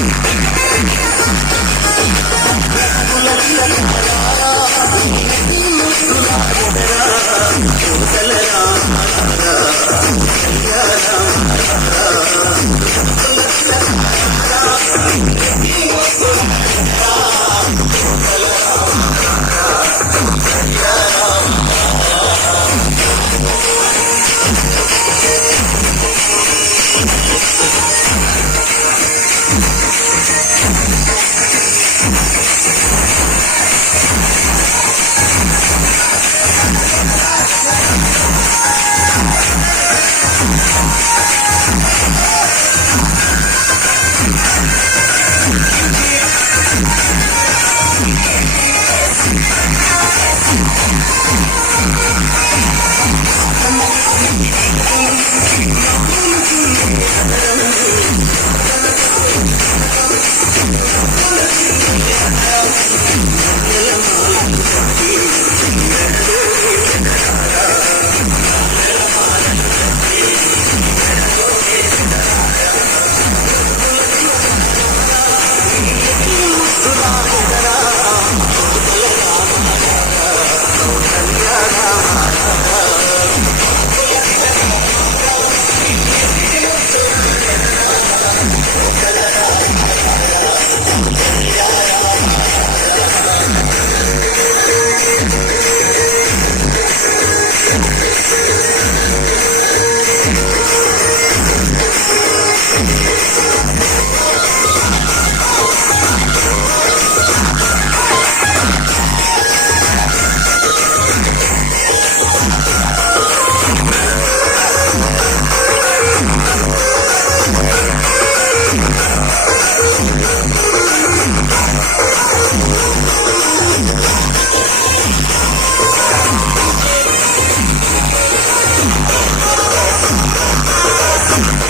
Boom! Yeah. Thank